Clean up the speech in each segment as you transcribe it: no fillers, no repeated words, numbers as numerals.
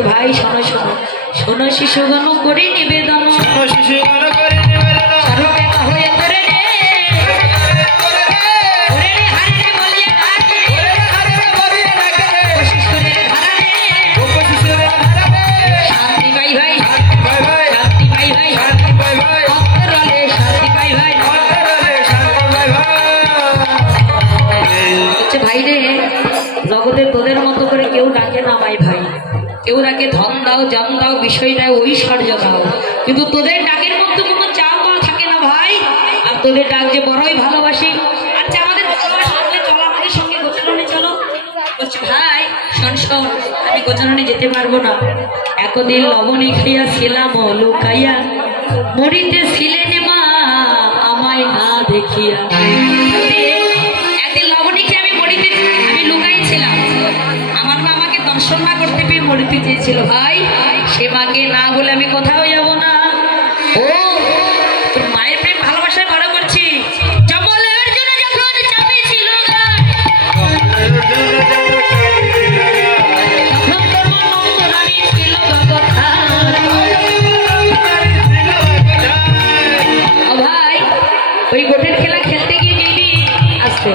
भाई शोनो शोनो शोनो शिशुगण करे निवेदन भाई रे जगते तोদের মতো করে কেউ ডাকে না ভাই ভাই কেউ ডাকে ধন দাও জান দাও বিষয় দাও ঐশ্বর্য দাও কিন্তু তোদের ডাকের মধ্যে কোনো চাল পাল থাকে না ভাই আর তোদের ডাক যে বড়ই ভালোবাসি আচ্ছা আমাদের ভালোবাসা হলে চলো আমাদের সঙ্গে গোচরণে চলো বলছে ভাই শোন শোন আমি গোচরণে যেতে পারবো না একদিন লবণী খাইয়া ছিলাম লুকাইয়া মরিতে ছিলেন মা আমায় না দেখিয়া একদিন লবণী খেয়ে আমি মরিতে আমি লুকাইছিলাম আমার মা আমাকে দর্শন না করতে পেয়ে মরিতে চেয়েছিল ভাই সে মাকে না বলে আমি কোথাও যাব না ও তোর মায়ের প্রেম ভালোবাসায় বড় করছি জঙ্গলের জন্য যখন চাপিয়েছিল তখন তোর মা নন্দরানী ছিল কথা ও ভাই ওই গোটের খেলা খেলতে গিয়ে যেদিন আসতে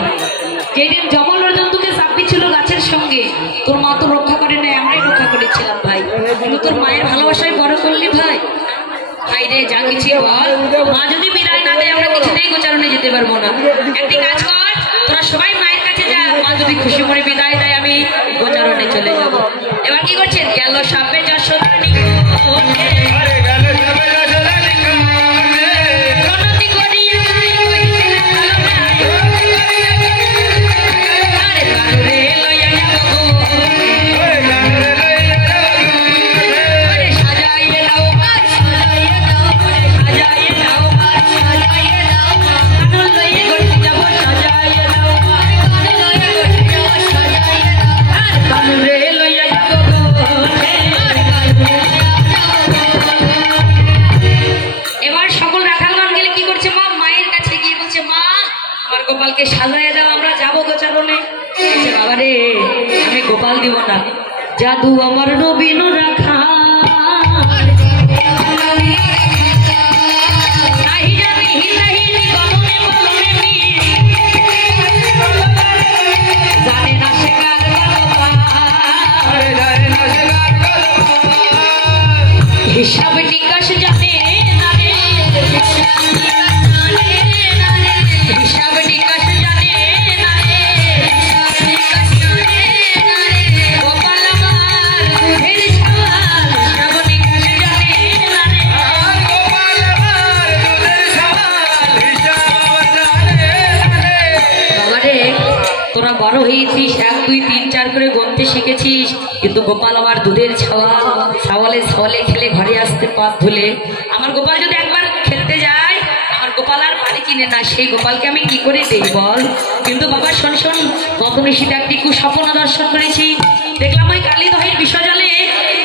যেদিন জমল অর্জুন তোকে চাপিয়েছিল গাছের সঙ্গে তোর মা তো রক্ষা করে না আমরাই রক্ষা করেছিলাম ভাই কিন্তু তোর মায়ের ভালোবাসায় বড় করলি ভাই ভাই রে যা কিছু বল মা যদি বিদায় না দেয় আমরা কিছুতেই গোচারণে যেতে পারবো না একটি কাজ কর তোরা সবাই মায়ের কাছে যা মা যদি খুশি মনে বিদায় দেয় আমি গোচারণে চলে যাব এবার কি করছেন গেল সাপে যশোদানি গোপালকে সাজায় দাও আমরা যাবো গোচারণে বাবা রে আমি গোপাল দিব না জাদু আমার নবীন রাখা হিসাব নিকাশ জানে না রে হিসাব নিকাশ জানে না রে গোপাল আমার দুধের ছাওয়াল হিসাব নিকাশ জানে না রে গোপাল আমার দুধের ছাওয়াল হিসাব জানে না রে বাবা রে তোরা বড় হয়েছিস 1 2 3 4 করে গুনতে শিখেছিস কিন্তু গোপাল আমার দুধের ছাওয়াল ছাওয়ালে ছাওয়ালে খেলে ঘরে আসতে পা ধুলে আমার গোপাল যদি একবার খেলতে যায় আমার গোপাল আর পানি কিনে না সেই গোপালকে আমি কি করে দেই বল কিন্তু বাবা শোন শোন গত নিশীতে একটি কুস্বপ্ন দর্শন করেছি দেখলাম ওই কালী দহের বিষজলে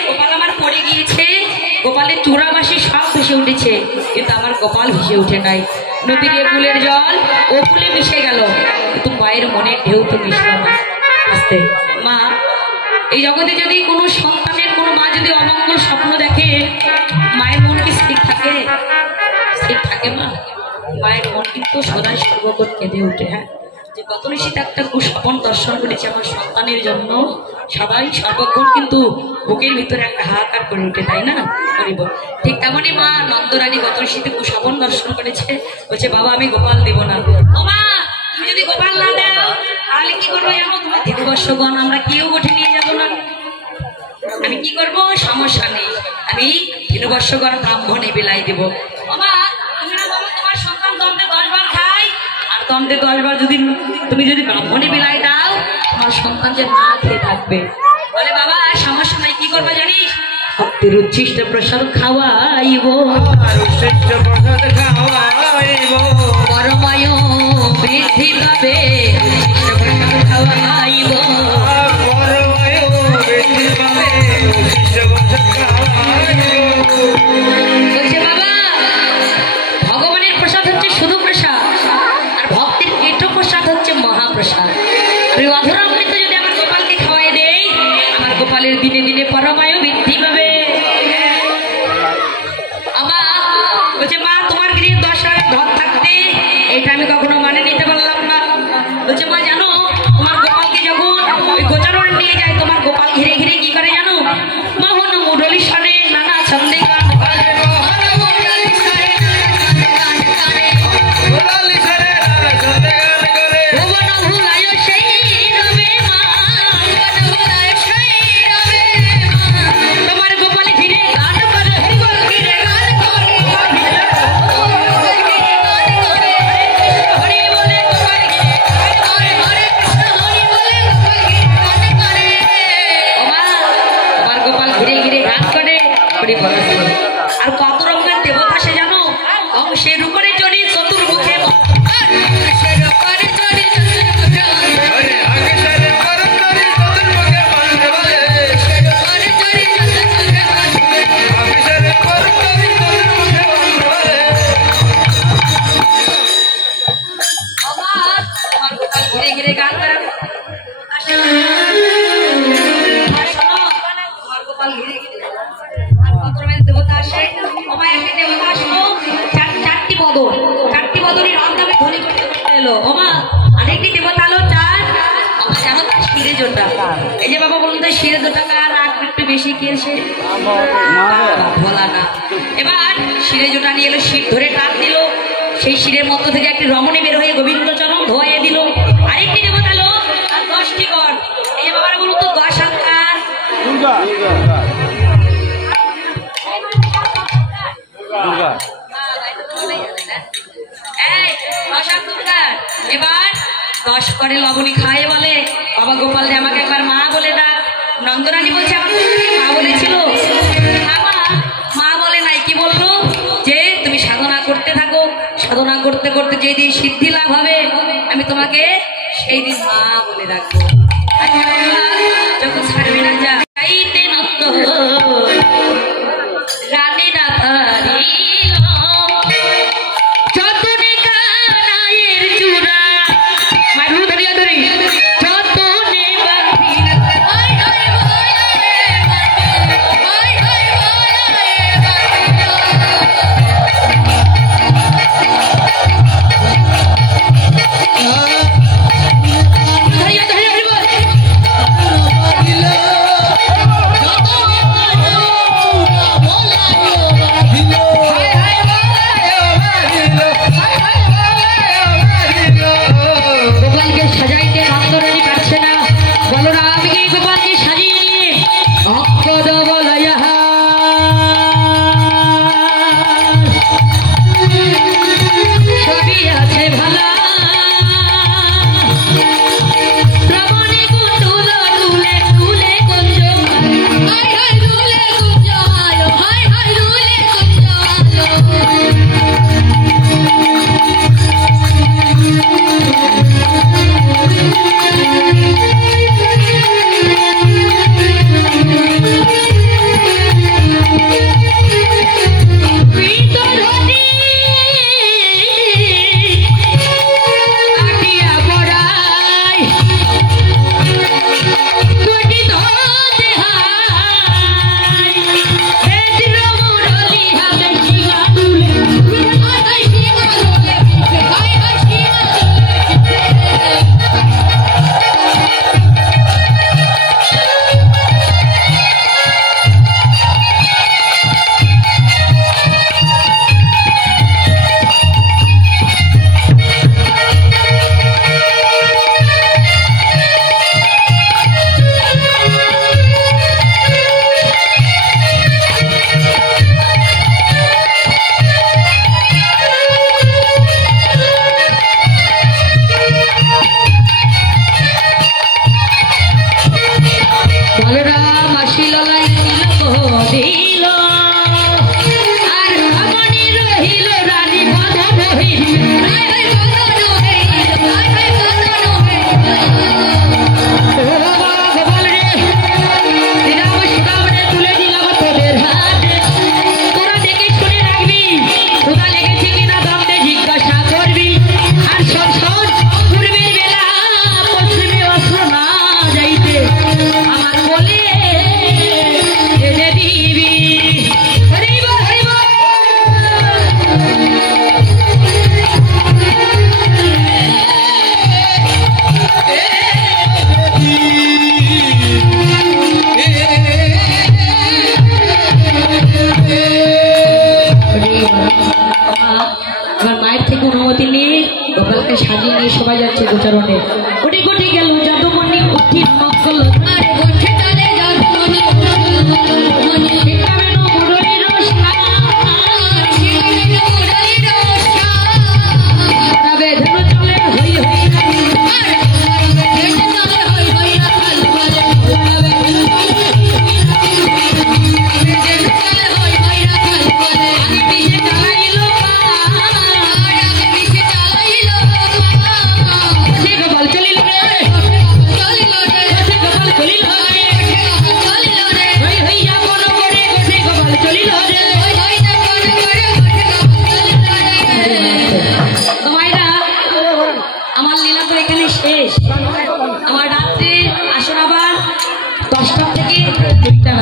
গোপাল আমার পড়ে গিয়েছে গোপালের চূড়াবাসী সব ভেসে উঠেছে কিন্তু আমার গোপাল ভেসে উঠে নাই নদীর কুলের জল ও কুলে মিশে গেল কিন্তু মায়ের মনে ঢেউ তো মিশল না আস্তে মা এই জগতে যদি কোনো সন্তানের কোনো মা যদি অমঙ্গল স্বপ্ন দেখে মায়ের মন কি স্থির থাকে স্থির থাকে মা মায়ের মন কিন্তু সদাই সর্বক্ষণ কেঁদে ওঠে হ্যাঁ যে গত নিশীতে একটা কুস্বপন দর্শন করেছি আমার সন্তানের জন্য, সবাই সর্বক্ষণ কিন্তু বুকের ভিতরে একটা হাহাকার করে উঠে, তাই না? ঠিক তেমনই মা নন্দরানী গত নিশীতে কুস্বপন দর্শন করেছে, বলছে বাবা আমি গোপাল দেব না। ও মা, তুমি যদি গোপাল না দাও তাহলে কি করবো জানো? তোমার দিনবর্ষগণ আমরা কেউ গোঠে নিয়ে যাবো না। আমি কি করবো? সমস্যা নেই, আমি দিনবর্ষগণ ব্রাহ্মণে বিলাই দেবো। বাবা তুমি না বলো তোমার সন্তান দণ্ডে 10 বার খায়, আর দণ্ডে 10 বার যদি তুমি যদি ব্রাহ্মণে বিলাই দাও তোমার সন্তান যে না খেয়ে থাকবে। বলে বাবা সমস্যা নাই, কি করবো জানিস? ভক্তির উচ্ছিষ্ট প্রসাদ খাওয়াইব, পরময় বৃদ্ধি পাবে, খাওয়াইব বলছে বাবা ভগবানের প্রসাদ হচ্ছে শুধু প্রসাদ, আর ভক্তির কীট প্রসাদ হচ্ছে মহাপ্রসাদ। আর ওই অধরা অমৃত যদি আমার গোপালকে খাওয়াই দেই, আমার গোপালের দিনে দিনে পরমায়ু বৃদ্ধি পাবে। আবার বলছে মা তোমার গৃহে 10 হাজার ধন থাকতে এটা আমি কখনো মানে নিতে পারলাম না। বলছে মা জানো তোমার গোপালকে যখন ওই গোচারণ নিয়ে যায়, তোমার গোপাল ঘিরে ঘিরে কি করে জানো? মোহন মুরলী সনে নানা ছন্দে গান করে, তোমার গোপাল ঘিরে গান করে, হরি বলে গোপাল ঘিরে, তোমার গোপাল ঘিরে ঘিরে গান করে, হরি বলে। আর কত রকমের দেবতা সে জানো? সে রূপরে চড়ি চতুর্মুখে, ঘিরে ঘিরে গান করে। তোমার গোপাল ঘিরে ঘিরে আর কত রকমের দেবতা আসে। ওমায় একটা দেবতা আসলো, চারটি বদনী রাত নামে ধ্বনি করতে করতে এলো। ওমা আরেকটি দেবতা আলো 4, আমার জানো তার শিরে জোটা। এই যে বাবা বলুন তো শিরে জোটা কার একটু বেশি কেছে? বলা না। এবার শিরে জোটা নিয়ে এলো, শির ধরে টান দিল, সেই শিরের মধ্য থেকে একটি রমণী বের হয়ে গোবিন্দ চরণ ধোয়াইয়ে দিল। আরেকটি দেবতা আলো আর 10টি গণ। এই যে বাবারা বলুন তো 10 হাত কার? এবার 10 করে লবণী খায়, বলে বাবা গোপাল দে আমাকে একবার মা বলে ডাক। নন্দরানী বলছে আমার মা বলেছিল। মা বলে নাই, কি বললো? যে তুমি সাধনা করতে থাকো, সাধনা করতে করতে যেদিন সিদ্ধি লাভ হবে আমি তোমাকে সেই দিন মা বলে রাখবো। যখন ছাড়বে না যাইতে নত রানী না পারি যতনে কানায়ের চূড়া মারু ধরিয়া ধরি যতনে বাঁধি ধরিয়া ধরিয়া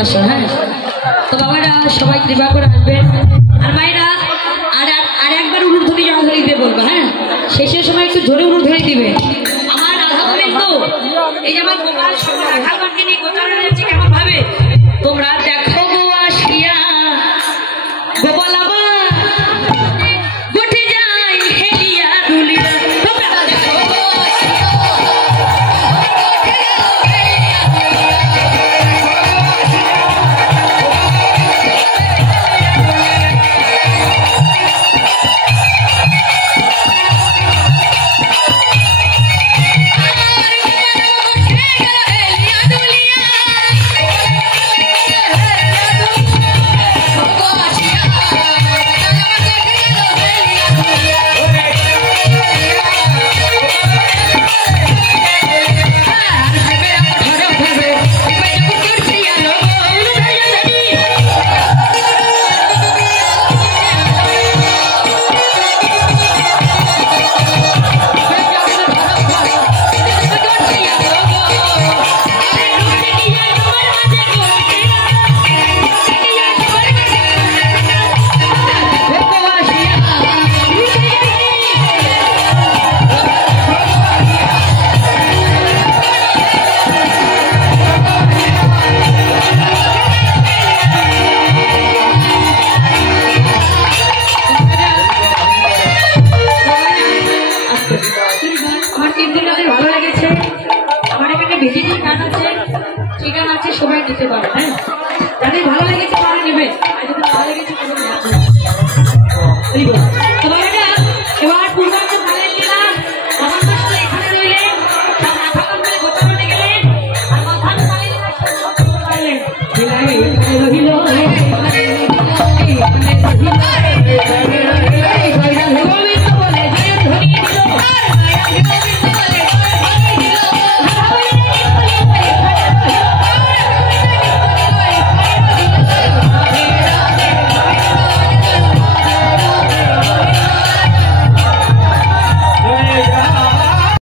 আসো। হ্যাঁ, তো বাবারা সবাই কৃপা করে আসবেন। আর মায়েরা আর একবার উলুধ্বনি জনধ্বনি দিতে বলবো। হ্যাঁ, শেষের সময় একটু জোরে উলুধ্বনি দিবে। আমার রাধা বলেন তো এই যে আমার গোপাল সবার রাখালগণকে নিয়ে গোচার যাচ্ছে কেমন ভাবে তোমরা দেখো গো আসিয়া গোপাল আমার গোটে যাই হেলিয়া দুলিয়া তোমরা দেখো গো আসিয়া সবাই নিতে পারে। হ্যাঁ, যাদের ভালো লেগেছে তারা নেবে, আর যদি ভালো লেগেছে